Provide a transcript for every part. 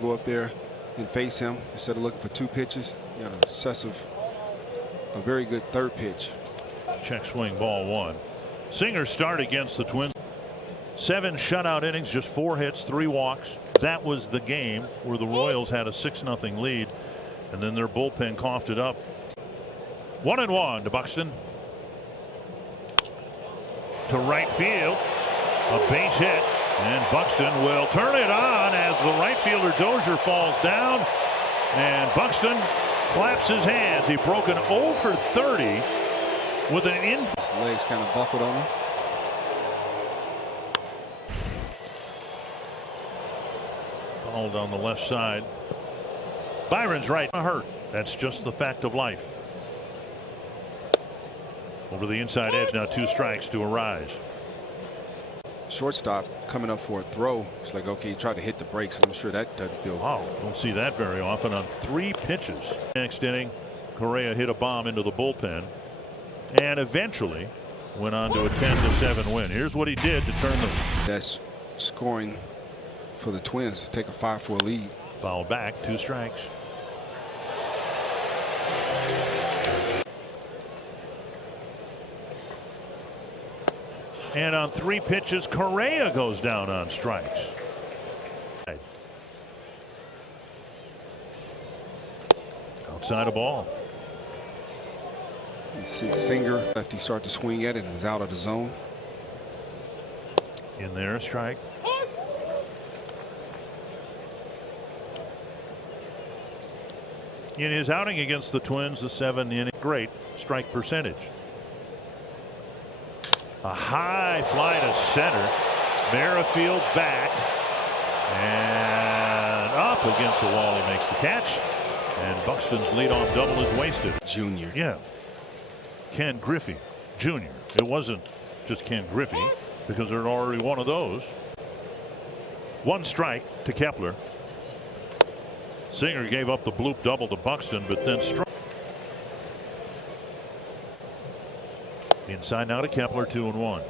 go up there and face him instead of looking for 2 pitches. He had a very good 3rd pitch. Check swing, ball 1. Singer start against the Twins. 7 shutout innings, just 4 hits, 3 walks. That was the game where the Royals had a 6-0 lead, and then their bullpen coughed it up. 1-1 to Buxton. To right field, a base hit, and Buxton will turn it on as the right fielder Dozier falls down, and Buxton claps his hands. He broke an 0 for 30 with an in. His legs kind of buckled on him. Fouled on the left side. Byron's right. Hurt. That's just the fact of life. Over the inside edge now, 2 strikes to Arise. Shortstop coming up for a throw. It's like, okay, he tried to hit the brakes, and I'm sure that doesn't feel. Wow, don't see that very often on 3 pitches. Next inning, Correa hit a bomb into the bullpen and eventually went on to a 10-7 win. Here's what he did to turn the. That's scoring for the Twins to take a 5-4 lead. Foul back, 2 strikes. And on 3 pitches, Correa goes down on strikes. Outside a ball. You see Singer, lefty, start to swing at it and is out of the zone. In there, a strike. In his outing against the Twins, the 7-inning great strike percentage. A high fly to center. Merrifield back and up against the wall. He makes the catch, and Buxton's leadoff double is wasted. Junior. Yeah. Ken Griffey Jr. It wasn't just Ken Griffey because there'd already one of those. 1 strike to Kepler. Singer gave up the bloop double to Buxton, but then struck. Inside now to Kepler, 2-1.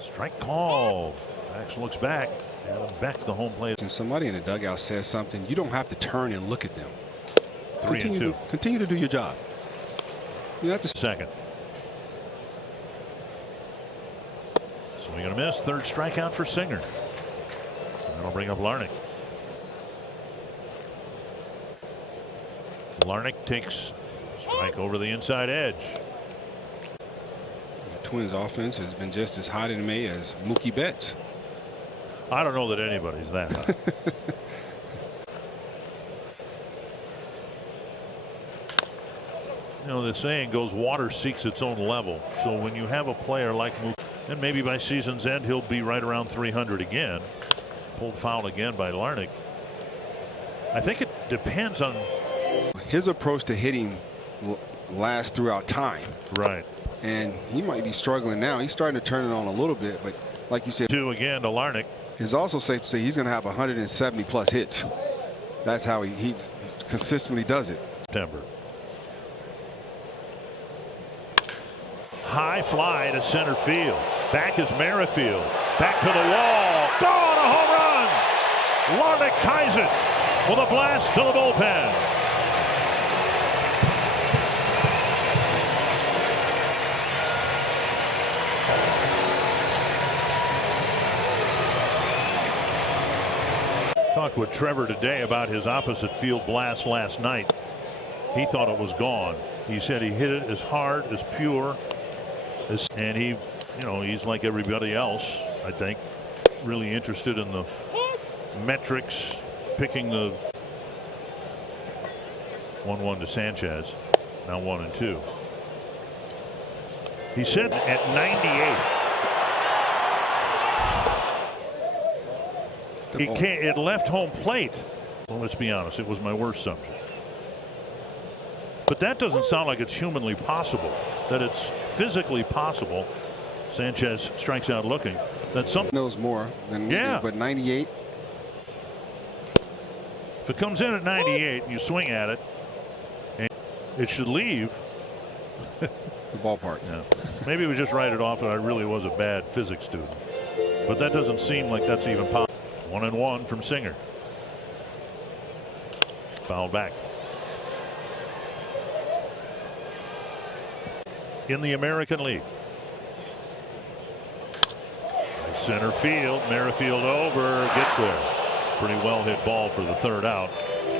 Strike call. Max looks back. Adam Beck, the home plate. And somebody in the dugout says something, you don't have to turn and look at them. 3-2. Continue to do your job. You have to. Second. Swing and a miss. 3rd strikeout for Singer. And that'll bring up Larnach. Larnach takes strike over the inside edge. The Twins offense has been just as hot in May as Mookie Betts. I don't know that anybody's that hot. You know, the saying goes, water seeks its own level. So when you have a player like Mookie, and maybe by season's end he'll be right around 300 again. Pulled foul again by Larnach. I think it depends on his approach to hitting lasts throughout time. Right. And he might be struggling now. He's starting to turn it on a little bit, but like you said, 2 again to Larnach. It's also safe to say he's going to have 170 plus hits. That's how he consistently does it. September. High fly to center field. Back is Merrifield. Back to the wall. Gone, a home run. Larnach ties it with a blast to the bullpen. Talked with Trevor today about his opposite field blast last night. He thought it was gone. He said he hit it as hard, as pure, and he, you know, he's like everybody else, I think, really interested in the metrics, picking the 1-1 to Sanchez, now 1-2. He said at 98. It left home plate. Well, let's be honest, it was my worst subject. But that doesn't sound like it's humanly possible, that it's physically possible. Sanchez strikes out looking. That something knows more than we do, but 98. If it comes in at 98 and you swing at it, and it should leave. the ballpark. Yeah. Maybe we just write it off that I really was a bad physics student. But that doesn't seem like that's even possible. 1-1 from Singer. Foul back. In the American League. Center field. Merrifield over. Gets there. Pretty well hit ball for the third out.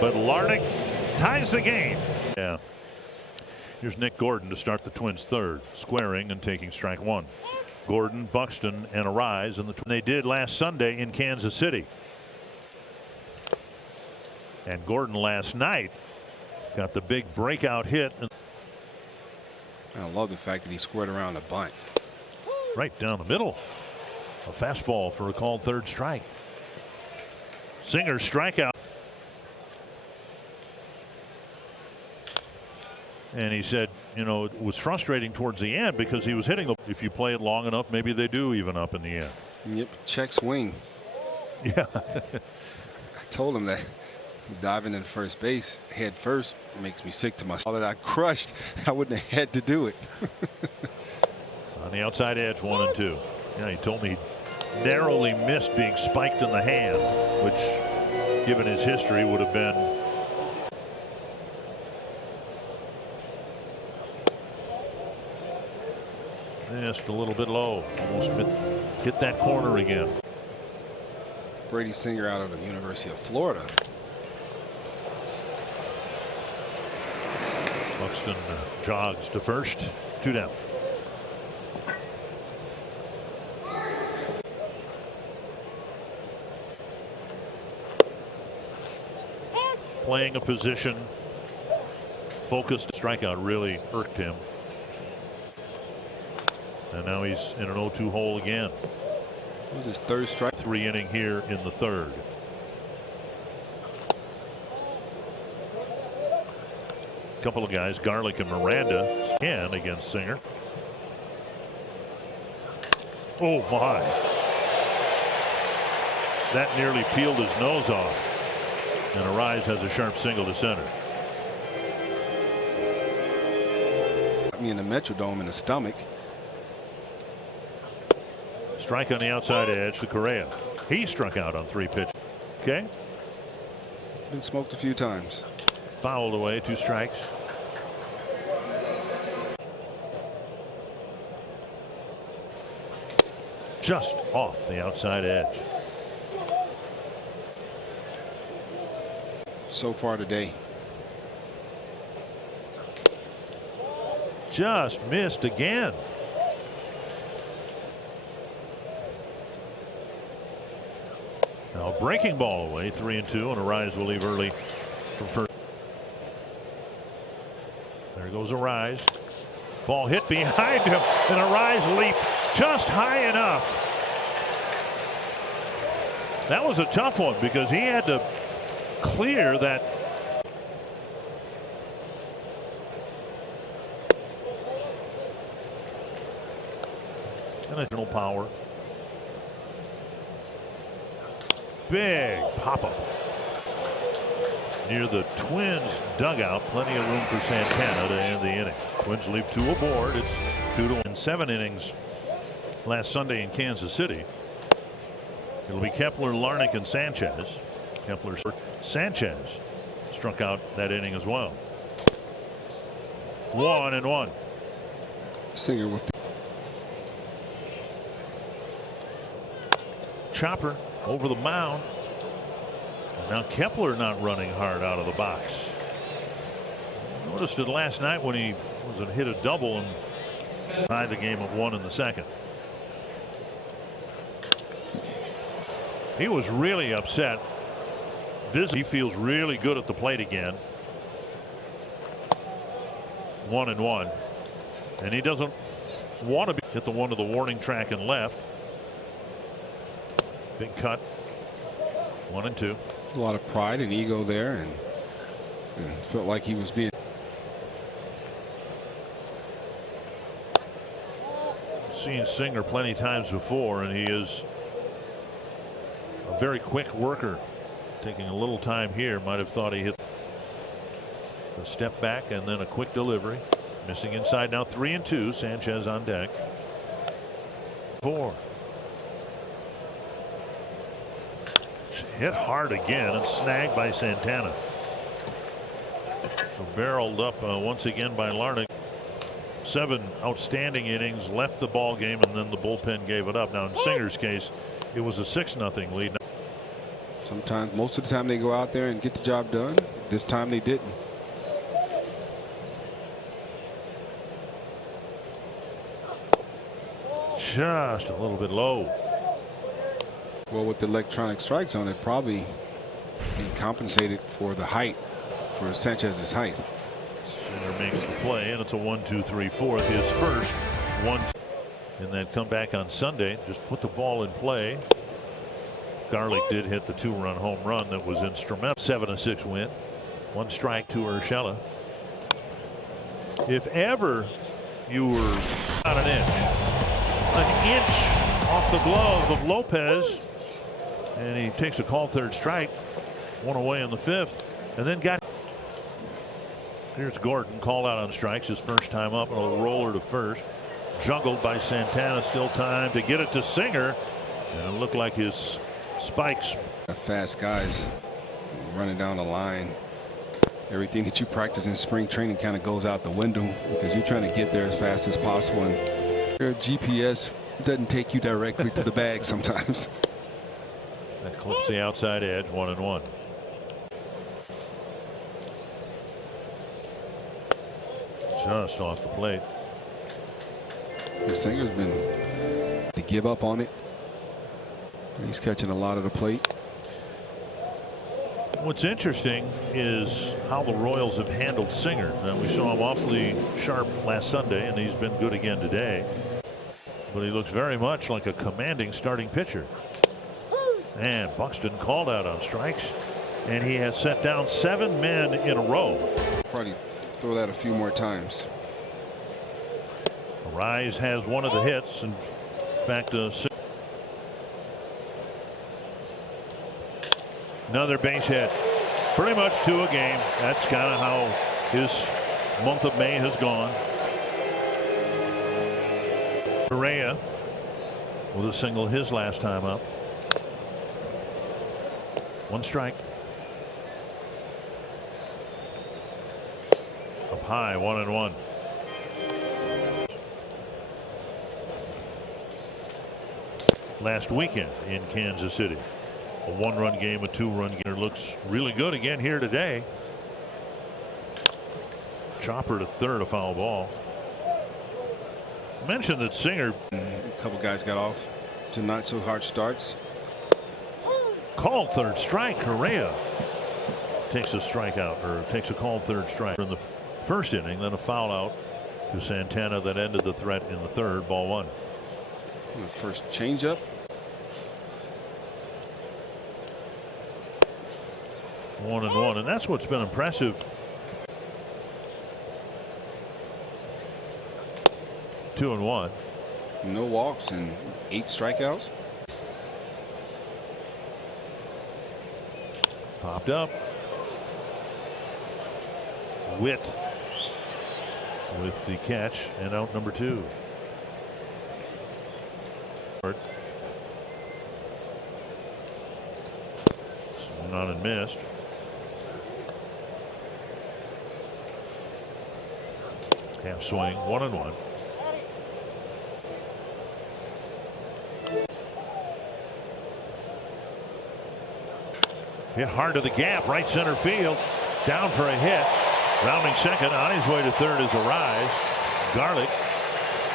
But Larnach ties the game. Yeah. Here's Nick Gordon to start the Twins' third. Squaring and taking strike one. Gordon, Buxton, and Arise. And they did last Sunday in Kansas City. And Gordon last night got the big breakout hit. I love the fact that he squared around a bunt. Right down the middle. A fastball for a called third strike. Singer strikeout. And he said, you know, it was frustrating towards the end because he was hitting the. If you play it long enough, maybe they do even up in the end. Yep, check swing. Yeah. I told him that diving in first base head first makes me sick to my stomach. That I crushed, I wouldn't have had to do it. On the outside edge, 1-2. Yeah, he told me he narrowly missed being spiked in the hand, which, given his history, would have been. Just a little bit low. Almost hit that corner again. Brady Singer out of the University of Florida. Buxton jogs to first. 2 down. Playing a position. Focused. Strikeout really irked him. And now he's in an 0-2 hole again. It was his third strike. 3 inning here in the third. A couple of guys, Garlick and Miranda, can against Singer. Oh my. That nearly peeled his nose off. And Arise has a sharp single to center. Got me in the Metrodome in the stomach. Strike on the outside edge to Correa. He struck out on 3 pitches. Okay. Been smoked a few times. Fouled away, 2 strikes. Just off the outside edge. So far today. Just missed again. Now breaking ball away, 3-2, and Arise will leave early from first. There goes Arise. Ball hit behind him, and Arise leaped just high enough. That was a tough one because he had to clear that. And additional power. Big pop-up near the Twins dugout. Plenty of room for Santana to end the inning. Twins leave 2 aboard. It's 2-1 in 7 innings last Sunday in Kansas City. It'll be Kepler, Larnach, and Sanchez. Sanchez struck out that inning as well. 1-1. Singer with Chopper over the mound. Now Kepler not running hard out of the box. Noticed it last night when he hit a double and tied the game at 1 in the second. He was really upset. He feels really good at the plate again. 1-1, and he doesn't want to hit the one to the warning track and left. Big cut. 1-2. a lot of pride and ego there, and felt like he was being. Seen Singer plenty times before, and he is a very quick worker. Taking a little time here. Might have thought he hit a step back and then a quick delivery. Missing inside now, 3-2. Sanchez on deck. 4. Hit hard again and snagged by Santana. So barreled up once again by Larnach. 7 outstanding innings, left the ball game, and then the bullpen gave it up. Now in Singer's case, it was a 6-0 lead. Sometimes, most of the time, they go out there and get the job done. This time they didn't. Just a little bit low. Well, with the electronic strikes on it, probably he compensated for the height, for Sanchez's height. Singer makes the play, and it's a 1-2-3-4. His first one in that comeback on Sunday. Just put the ball in play. Garlic did hit the 2-run home run that was instrumental. 7-6 win. 1 strike to Urshela. If ever you were on an inch off the glove of Lopez, and he takes a called 3rd strike, 1 away in the 5th, and then got. Here's Gordon, called out on strikes, his first time up, and a roller to first. Juggled by Santana, still time to get it to Singer, and it looked like his spikes. Fast guys running down the line. Everything that you practice in spring training kind of goes out the window because you're trying to get there as fast as possible, and your GPS doesn't take you directly to the bag sometimes. That clips the outside edge, 1-1. Just off the plate. The Singer's been to give up on it. He's catching a lot of the plate. What's interesting is how the Royals have handled Singer. Now, we saw him awfully sharp last Sunday, and he's been good again today. But he looks very much like a commanding starting pitcher. And Buxton called out on strikes, and he has set down 7 men in a row. Probably throw that a few more times. Rise has one of the hits. In fact, another base hit. Pretty much 2 a game. That's kind of how his month of May has gone. Correa with a single his last time up. 1 strike. Up high, 1-1. Last weekend in Kansas City. A 1-run game, a 2-run game. Looks really good again here today. Chopper to third, a foul ball. I mentioned that Singer. A couple guys got off to not so hard starts. Called 3rd strike. Correa takes a strikeout, or takes a called 3rd strike in the first inning. Then a foul out to Santana that ended the threat in the 3rd. Ball 1. The first changeup. 1-1, and that's what's been impressive. 2-1. No walks and 8 strikeouts. Popped up. Witt with the catch, and out number 2. Swung on and missed. Half swing, 1-1. Hit hard to the gap, right center field. Down for a hit. Rounding second, on his way to third is Arise. Garlic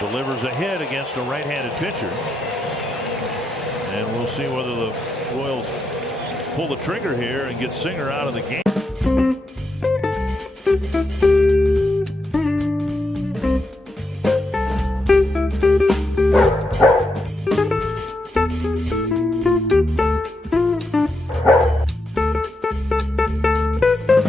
delivers a hit against a right-handed pitcher. And we'll see whether the Royals pull the trigger here and get Singer out of the game.